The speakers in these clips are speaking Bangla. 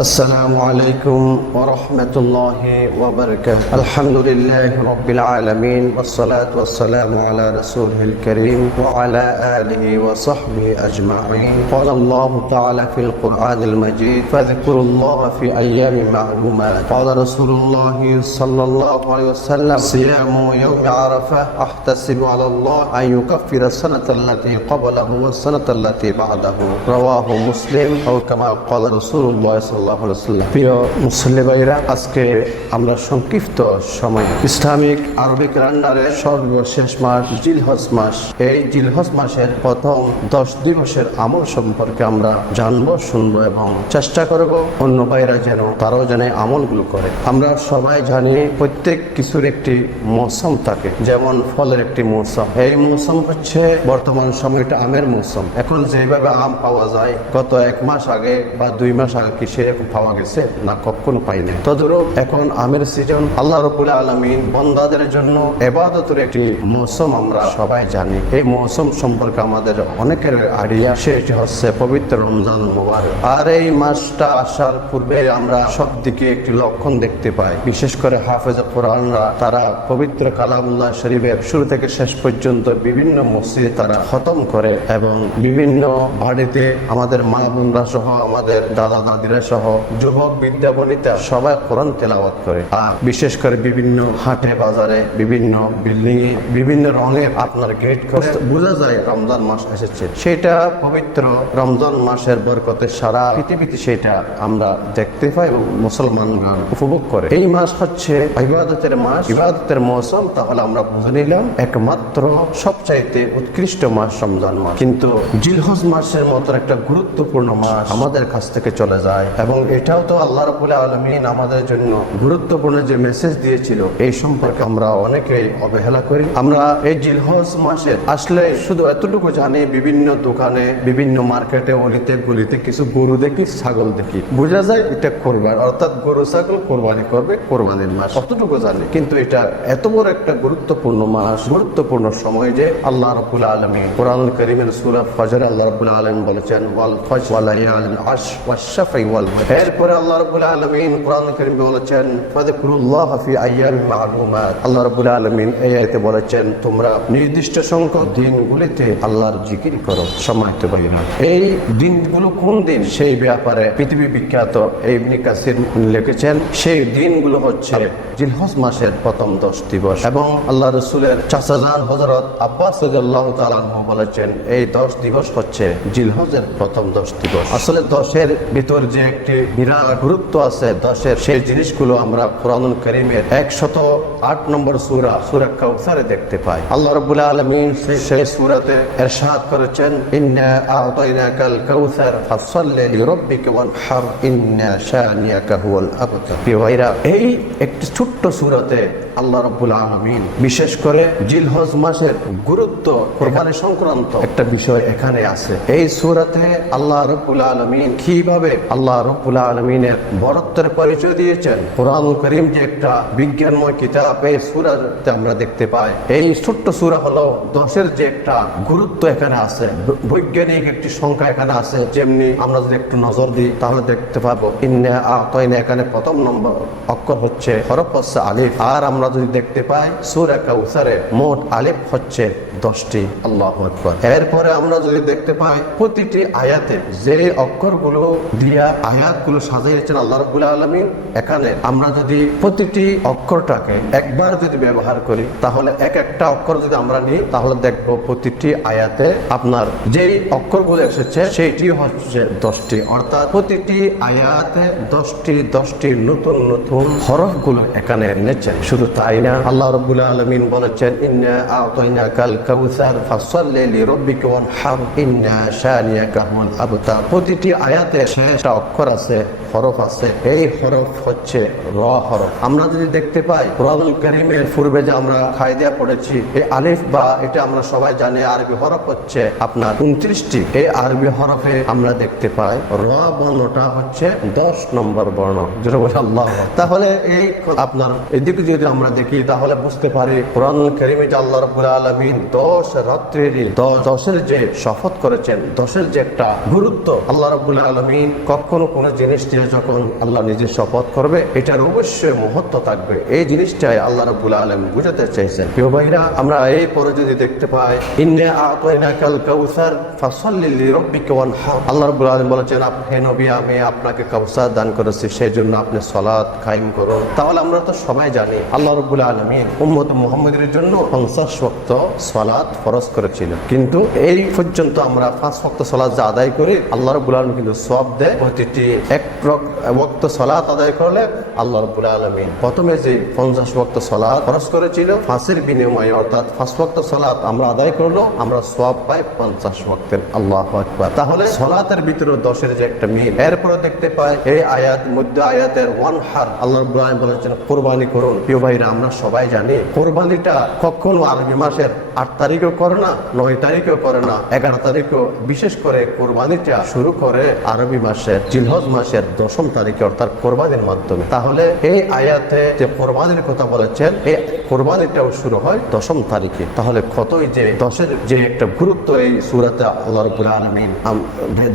السلام عليكم ورحمة الله وبركاته. الحمد لله رب العالمين والصلاة والسلام على رسوله الكريم وعلى آله وصحبه أجمعين. قال الله تعالى في القرآن المجيد فاذكروا الله في أيام معلومات قال رسول الله صلى الله عليه وسلم صيام يوم عرفة أحتسب على الله أن يكفر السنة التي قبله والسنة التي بعده رواه مسلم أو كما قال رسول الله صلى الله সাল্লাহ প্রিয় মুসল্লি ভাইরা আজকে আমরা সংক্ষিপ্ত সময়। ইসলামিক আরবিক রান্নারে সর্বশেষ মাস, জিলহজ মাস। এই জিলহজ মাসের প্রথম দশ দিবসের আমল সম্পর্কে আমরা জানব, শুনব এবং চেষ্টা করব অন্য ভাইরা যেন, তারাও যেন আমলগুলো করে। আমরা সবাই জানি প্রত্যেক কিছুর একটি মৌসুম থাকে, যেমন ফলের একটি মৌসুম। এই মৌসুম হচ্ছে বর্তমান সময়টা আমের মৌসুম। এখন যেভাবে আম পাওয়া যায়, গত এক মাস আগে বা দুই মাস আগে কিসে পাওয়া গেছে না কখনো পাইনি তদরূপ এখন আমের সিজন আল্লাহ রবুল আলমিন বন্দাদের জন্য এবাদতের একটি মৌসুম আমরা সবাই জানি। এই মৌসুম সম্পর্কে আমাদের অনেকের আইডিয়া সেটি হচ্ছে পবিত্র রমজান মুবারক। আর এই মাসটা আসার পূর্বে আমরা সব দিকে একটি লক্ষণ দেখতে পাই। বিশেষ করে হাফেজ কোরআনরা, তারা পবিত্র কালামুল্লাহ শরীফের শুরু থেকে শেষ পর্যন্ত বিভিন্ন মসজিদে তারা খতম করে এবং বিভিন্ন বাড়িতে আমাদের মা বোনরা সহ আমাদের দাদা দাদিরা সহ যুবক বিদ্যা বনিতা সবাই কোরআন তেলাওয়াত করে। আর বিশেষ করে বিভিন্ন হাটে বাজারে বিভিন্ন বিল্ডিং এ বিভিন্ন রঙের আপনার গেট বোঝা যায় রমজান মাস এসেছে। সেটা পবিত্র রমজান মাসের বরকতে সারা পৃথিবীতে সেটা আমরা দেখতে পাই এবং মুসলমানগণ উপভোগ করে। এই মাস হচ্ছে ইবাদতের মাস। ইবাদতের মৌসুম তাহলে আমরা বুঝে নিলাম একমাত্র সবচাইতে উৎকৃষ্ট মাস রমজান মাস। কিন্তু জিলহজ মাসের মতো একটা গুরুত্বপূর্ণ মাস আমাদের কাছ থেকে চলে যায় এবং এটাও তো আল্লাহ রবুল্লাহ আলমিন আমাদের জন্য গুরুত্বপূর্ণ যে মেসেজ দিয়েছিল, এই সম্পর্কে আমরা অনেকেই অবহেলা করি আমরা এই জিলহজ মাসে আসলে শুধু এতটুকু জানি, বিভিন্ন দোকানে, বিভিন্ন মার্কেটে, অলিতে, গলিতে কিছু গরু দেখি, ছাগল দেখি বোঝা যায় এটা কোরবান, অর্থাৎ গরু, ছাগল কোরবানি করবে কোরবানির মাস অতটুকু জানি, কিন্তু এটা এত বড় একটা গুরুত্বপূর্ণ মাস, গুরুত্বপূর্ণ সময় যে আল্লাহ রবুল আলমী কোরআন করিমের সুরা ফজর আল্লাহ রবুল আলম বলেছেন, ওয়াল ফজ ওয়ালাইয়াল আশ ওয়াশাফাই ওয়াল। এরপরে আল্লাহ রবুল আলমিন কোরআন করিম বলেছেন, ফাযকুরুল্লাহ ফি আইয়াম মা'লুমাত আল্লাহ রবুল আলমিন এই আয়াতে বলেছেন, তোমরা নির্দিষ্ট সংখ্যক দিনগুলিতে আল্লাহর জিকির করো সম্মানিত ভাইরা এই দিনগুলো কোন দিন? সেই ব্যাপারে পৃথিবী বিখ্যাত ইবনে কাসির লিখেছেন, সেই দিনগুলো হচ্ছে জিলহজ মাসের প্রথম দশ দিবস এবং আল্লাহ রসুলের চাচাজান হজরত আব্বাস রাদিয়াল্লাহু তাআলা বলেছেন, এই দশ দিবস হচ্ছে জিলহজের প্রথম দশ দিবস। আসলে দশের ভিতর যে একটি বিরাট গুরুত্ব আছে দশের সেই জিনিসগুলো আমরা কোরআনুল করিমের একশত আট নম্বর সূরা সূরা কাউসারে দেখতে পাই। আল্লাহ রাব্বুল আলামিন সেই- সূরাতে ইরশাদ করেছেন ইন্না আ'তাইনাকাল কাউসার ফাসাল্লি লিরাব্বিকা ওয়ানহার ইন্না শানিয়াকা হুয়াল আবতার। প্রিয় ভাইরা এই একটি ছোট্ট সূরাতে আল্লাহ রাব্বুল আলামিন বিশেষ করে জিলহজ মাসের গুরুত্ব কোরবানি সংক্রান্ত একটা বিষয় এখানে আছে। এই সূরাতে আল্লাহ রাব্বুল আলামিন কীভাবে আল্লাহ আলামিনের বরত্বের পরিচয় দিয়েছেন। কোরআন করিম যে একটা বিজ্ঞানময় কিতাব, এই আমরা দেখতে পাই। এই ছোট্ট সূরা হলো দশের যে একটা গুরুত্ব এখানে আছে বৈজ্ঞানিক একটি সংখ্যা এখানে আছে। যেমনি আমরা যদি একটু নজর দিই, তাহলে দেখতে পাবো এখানে প্রথম নম্বর অক্ষর হচ্ছে হরফ হচ্ছে আলিফ। আর আমরা যদি দেখতে পাই, সূরা কাউসারে মোট আলিফ হচ্ছে দশটি। আল্লাহ আকবার। এরপরে আমরা যদি দেখতে পাই, প্রতিটি আয়াতে যে অক্ষরগুলো দিয়া আয়াতগুলো সাজিয়েছেন আল্লাহ রাব্বুল আলামিন। এখানে আমরা যদি প্রতিটি অক্ষরটাকে একবার যদি ব্যবহার করি, তাহলে এক একটা অক্ষর যদি আমরা নিই, তাহলে দেখব প্রতিটি আয়াতে আপনার যেই অক্ষরগুলো এসেছে, সেইটি হচ্ছে দশটি। অর্থাৎ প্রতিটি আয়াতে দশটি দশটি নতুন নতুন হরফগুলো এখানে এনেছেন শুধু তাই না, আল্লাহ রব্বুল আলমিন বলেছেন প্রতিটি আয়াতে শেষটা অক্ষর আছে। That. হরফ আছে, এই হরফ হচ্ছে র হরফ। আমরা যদি দেখতে পাই, কোরআনুল কারীমের পূর্বে যে আমরা খায়দা পড়েছি, এই আলিফ বা এটা আমরা সবাই জানি, আরবি হরফ হচ্ছে আপনার উনত্রিশটি। এই আরবি হরফে আমরা দেখতে পাই, র বর্ণটা হচ্ছে দশ নম্বর বর্ণ। যেটা বলে, আল্লাহ তাহলে এই আপনার এদিকে যদি আমরা দেখি, তাহলে বুঝতে পারি কোরআন কারিমে যে আল্লাহ রব্বুল আলমিন দশ রাত্রির দশের যে শপথ করেছেন, দশের যে একটা গুরুত্ব আল্লাহ রব্বুল আলমিন কখনো কোনো জিনিস নিজে যখন আল্লাহ নিজে শপথ করবে, এটার অবশ্যই মহত্ব থাকবে। এই জিনিসটাই আল্লাহ রবুল আলম বুঝাতে চাইছেন প্রিয় ভাইরা, আমরা এই পরে যদি দেখতে পাই, ইন্নে আতয়না কাল কাউসার ওয়ানহার আল্লাহ আলম বলেছেন হে নবী, আমি আপনাকে কাউসার দান করেছি সেই জন্য আপনি কায়েম করুন। তাহলে আমরা তো সবাই জানি, আল্লাহ রবুল আলমিন উম্মত মুহাম্মদের জন্য পঞ্চাশ ওয়াক্ত ফরজ করেছিল কিন্তু এই পর্যন্ত আমরা পাঁচ ওয়াক্ত সলাৎ যে আদায় করি, আল্লাহ রবুল কিন্তু সব দেয় প্রতিটি এক ওয়াক্ত সলাৎ আদায় করলে আল্লাহ রবুল আলমিন প্রথমে যে পঞ্চাশ ওয়াক্ত সলাৎ খরচ করেছিল, ফাঁসের বিনিময়ে, অর্থাৎ পাঁচ ওয়াক্ত সলাৎ আমরা আদায় করল, আমরা সব পাই পঞ্চাশ ওয়াক্তের, আল্লাহ আকবার। তাহলে সলাতের ভিতরে দশের যে একটা মিল, এরপরে দেখতে পাই এই আয়াত, মধ্য আয়াতের ওয়ান হার, আল্লাহ রবুল আলম বলেছেন, কোরবানি করুন। প্রিয় ভাইরা, আমরা সবাই জানি, কোরবানিটা কখনো আরবি মাসের আট তারিখও করে না, নয় তারিখও করে না, এগারো তারিখও। বিশেষ করে কোরবানিটা শুরু করে আরবি মাসের, জিলহজ মাসের দশম তারিখে অর্থাৎ কোরবানির মাধ্যমে। তাহলে এই আয়াতে যে কোরবানির কথা বলেছেন, এই কোরবানিটাও শুরু হয় দশম তারিখে। তাহলে কতই যে দশের যে একটা গুরুত্ব এই সুরাতে আল্লাহ রবুল আলমিন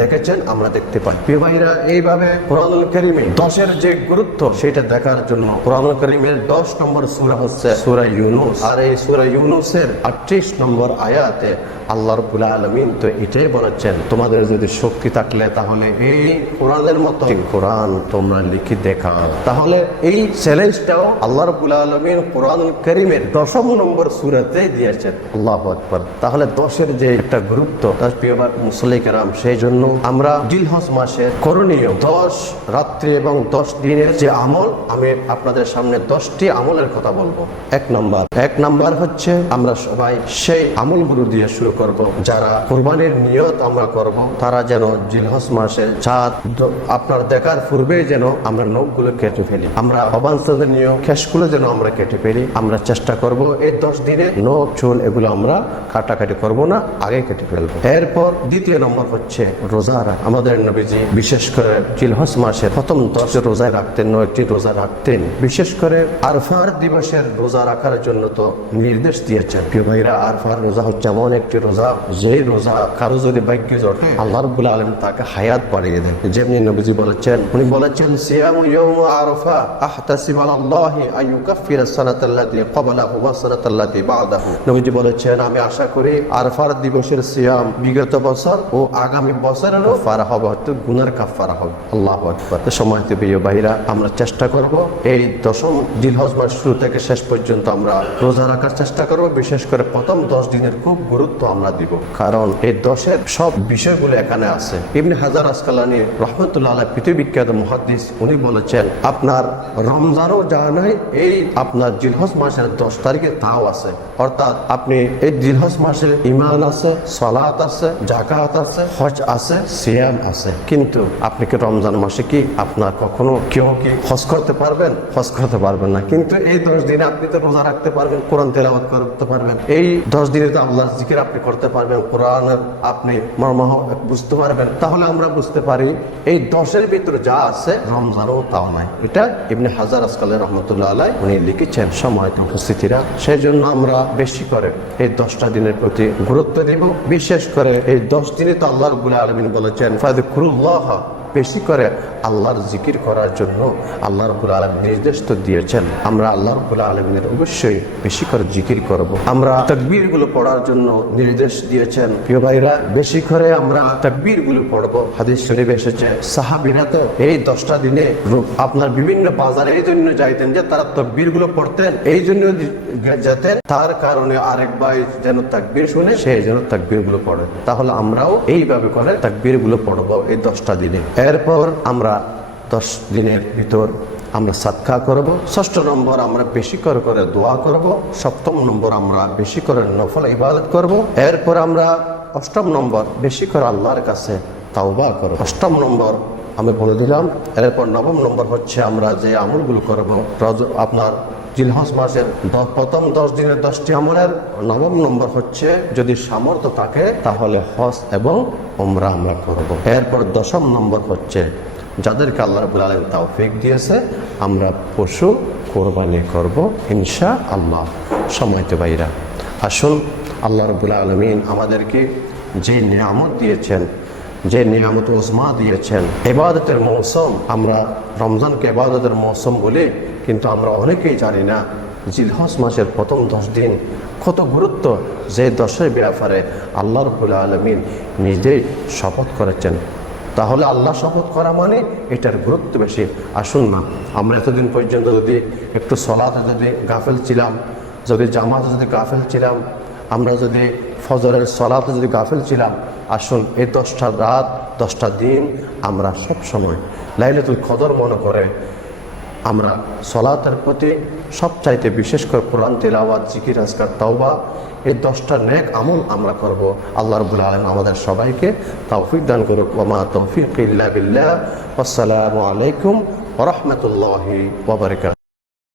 দেখেছেন, আমরা দেখতে পাই। ভাইরা, এইভাবে কোরআনুল করিমে দশের যে গুরুত্ব, সেটা দেখার জন্য কোরআনুল করিমের দশ নম্বর সুরা হচ্ছে সুরা ইউনুস। আর এই সুরা ইউনুসের আটত্রিশ নম্বর আয়াতে আল্লাহ রবুল আলমিন তো এটাই বলেছেন, তোমাদের যদি শক্তি থাকলে তাহলে এই কোরআনের মতো কোরআন তোমরা লিখে দেখাও। তাহলে এই চ্যালেঞ্জটাও আল্লাহ রবুল আলমিন কোরআন করিমের দশম নম্বর সুরাতে দিয়েছেন। আল্লাহ আকবর। তাহলে দশের যে একটা গুরুত্ব মুসলিকেরাম সেই জন্য আমরা দিলহজ মাসে করণীয় দশ রাত্রি এবং দশ দিনের যে আমল, আমি আপনাদের সামনে দশটি আমলের কথা বলব। এক নম্বর। এক নম্বর হচ্ছে আমরা সবাই সেই আমলগুলো দিয়ে শুরু করব। যারা কোরবানির নিয়ত আমরা করব, তারা যেন জিলহজ মাসে চাঁদ আপনার আপনার দেখার পূর্বে যেন আমরা নখগুলো কেটে ফেলি। আমরা অবাঞ্ছিত নিয়ম খেসগুলো যেন আমরা কেটে ফেলি। আমরা চেষ্টা করব এই দশ দিনে নখ, চুল এগুলো আমরা কাটাকাটি করব না, আগে কেটে ফেলব। এরপর দ্বিতীয় নম্বর হচ্ছে রোজা রাখা। আমাদের নবীজি বিশেষ করে জিলহজ মাসে প্রথম দশ রোজায় রাখতেন, নয়টি রোজা রাখতেন। বিশেষ করে আরফার দিবসের রোজা রাখার জন্য তো নির্দেশ দিয়েছেন। প্রিয় ভাইরা, আরফার রোজা হচ্ছে এমন একটি রোজা যে রোজা কারও যদি ভাগ্য জটে, আল্লাহ রবুল আলম তাকে হায়াত বাড়িয়ে দেন। যেমনি নবীজি বলেছেন উনি বলেছেন ইয়াউম আরফা আন ইউকাফিরা ওয়া বা'দাহু। নবীজি বলেছেন, আমি আশা করি আরফার দিবসের সিয়াম বিগত বছর ও আগামী বছরেরও ফারা হবে অর্থাৎ গুনার কাফারা হবে। আল্লাহ আকবার। প্রিয় ভাইরা, আমরা চেষ্টা করব এই দশম জিলহজ মাস শুরু থেকে শেষ পর্যন্ত আমরা রোজা রাখার চেষ্টা করব। বিশেষ করে প্রথম দশ দিনের খুব গুরুত্ব আমরা দিব, কারণ এই দশের সব বিষয়গুলো এখানে আছে। ইবনে হাজার আসকালানি রহমতুল্লাহ পৃথিবী বিখ্যাত মহাদিস উনি বলেছেন, আপনার রমজানও যা নাই এই আপনার জিলহস মাসের দশ তারিখে তাও আছে। অর্থাৎ আপনি এই জিলহজ মাসের ইমান আছে, সলাত আছে জাকাত আছে, হজ আছে, সিয়াম আছে। কিন্তু আপনি কি রমজান মাসে কি আপনার কখনো কেউ কি হজ করতে পারবেন? হজ করতে পারবেন না। কিন্তু এই দশ দিনে আপনি তো রোজা রাখতে পারবেন, কোরআন তেলাওয়াত করতে পারবেন। এই দশ দিনে তো আল্লাহ জিকির আপনি করতে পারবেন কোরআনের আপনি মর্ম বুঝতে পারবেন। তাহলে আমরা বুঝতে পারি, এই দশের ভিতরে যা আছে, রমজানও তাও নাই। এটা ইবনে হাজার আসকালের রহমতুল্লাহ আলাই উনি লিখেছেন সময় উপস্থিতিরা। সেই জন্য আমরা বেশি করে এই দশটা দিনের প্রতি গুরুত্ব দিব। বিশেষ করে এই দশ দিনে তো আল্লাহ রবুল্লা আলমিন বলেছেন বেশি করে আল্লাহর জিকির করার জন্য আল্লাহ রবুল আলম নির্দেশ তো দিয়েছেন। আমরা আল্লাহ রবুল আলমিনের অবশ্যই বেশি করে জিকির করব। আমরা তকবীরগুলো পড়ার জন্য নির্দেশ দিয়েছেন। প্রিয় ভাইরা, বেশি করে আমরা তকবীরগুলো পড়ব। হাদিস শরীফ এসেছে, সাহাবিরা তো এই দশটা দিনে আপনার বিভিন্ন বাজারে এই জন্য যাইতেন যে তারা তকবীরগুলো পড়তেন, এই জন্য যেতেন তার কারণে আরেক ভাই যেন তাকবীর শুনে সে যেন তাকবীরগুলো পড়ে। তাহলে আমরাও এইভাবে করে তাকবীরগুলো পড়ব এই দশটা দিনে। এরপর আমরা দশ দিনের ভিতর আমরা সাতকা করব। ষষ্ঠ নম্বর আমরা বেশি করে করে দোয়া করব। সপ্তম নম্বর আমরা বেশি করে নফল ইবাদত করব। এরপর আমরা অষ্টম নম্বর বেশি করে আল্লাহর কাছে তাওবা করব। অষ্টম নম্বর আমি বলে দিলাম, এরপর নবম নম্বর হচ্ছে আমরা যে আমলগুলো করব। রজ- আপনার জিলহজ মাসের প্রথম দশ দিনের দশটি আমলের নবম নম্বর হচ্ছে যদি সামর্থ্য থাকে তাহলে হস এবং ওমরা আমরা করব। এরপর দশম নম্বর হচ্ছে যাদেরকে আল্লাহ রাবুল আলম তাওফিক দিয়েছে, আমরা পশু কোরবানি করব ইনশা আল্লাহ সময়তে বাইরা আসুন আল্লাহ রবুল আলমিন আমাদেরকে যে নিয়ামত দিয়েছেন, যে নিয়ামত ওসমা দিয়েছেন এবাদতের মৌসুম, আমরা রমজানকে এবাদতের মৌসুম বলি, কিন্তু আমরা অনেকেই জানি না জিলহস মাসের প্রথম দশ দিন কত গুরুত্ব যে দশের ব্যাপারে আল্লাহ রবুল্লা আলমিন নিজেই শপথ করেছেন। তাহলে আল্লাহ শপথ করা মানে এটার গুরুত্ব বেশি। আসুন না, আমরা এতদিন পর্যন্ত যদি একটু সলাতে যদি গাফেল ছিলাম, যদি জামাতে যদি গাফেল ছিলাম, আমরা যদি ফজরের সলাতে যদি গাফেল ছিলাম আসুন এই দশটা রাত, দশটা দিন আমরা সব সময় তুই খদর মনে করে আমরা সলাতের প্রতি সবচাইতে বিশেষ করে কোরআন তেলাওয়াত, জিকির, আজকার, তাওবা, এই দশটা ন্যাক আমল আমরা করব। আল্লাহ রবুল আলম আমাদের সবাইকে তৌফিক দান করুক। ওমা তৌফিক আসসালামু আলাইকুম ওরহমতুল্লাহি ওবরকাত